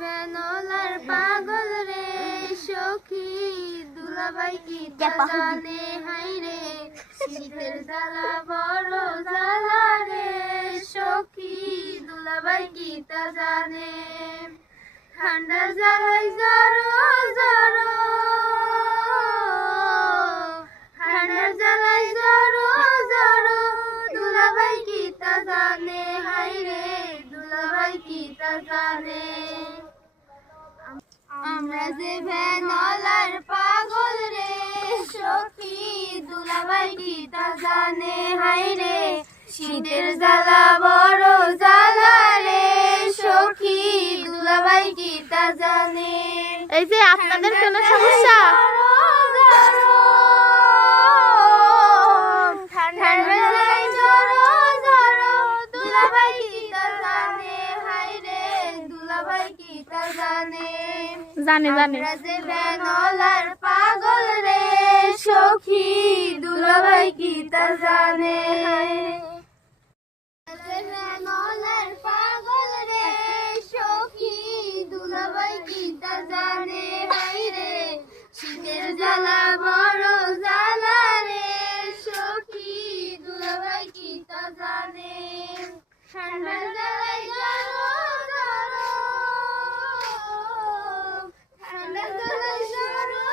ভ্যানলার পাগল রে সখী দুলাভাই কি তা জানে হাই রে শীতের জ্বালা বড় জ্বালা রে সখী দুলাভাই কি তা জানে ঠান্ডার জ্বালাই জড়ো জড়ো ঠান্ডার জ্বালাই জড়ো জড়ো দুলাভাই কি তা জানে হাই রে দুলাভাই কি তা জানে আমরা যে ভ্যানলার পাগল রে সখী দুলাভাই কি তা জানে হাই রে শীতের জ্বালা বড় জ্বালা রে সখী দুলাভাই কি তা জানে এই যে আপনাদের কোনো সমস্যা ঠান্ডার জ্বালাই জড়ো জড়ো দুলাভাই কি তা জানে হাই রে দুলাভাই কি তা জানে জানে আমরা যে ভ্যানলার পাগল রে সখী দুলাভাই কি তা জানে হায় রে ভ্যানলার পাগল রে সখী দুলাভাই কি তা জানে হায় রে শীতের জ্বালা বড় জ্বালা রে সখী দুলাভাই কি তা জানে ঠান্ডার জ্বালাই জড়ো জড়ো ঠান্ডার জ্বালাই জড়ো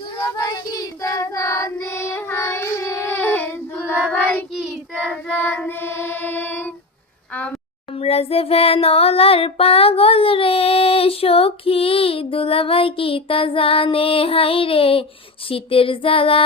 দুলাভাই কি তা জানে হায় রে দুলাভাই কি তা জানে আমরা যে ভ্যানলার পাগল রে সখী দুলাভাই কি তা জানে হায় রে শীতের জ্বালা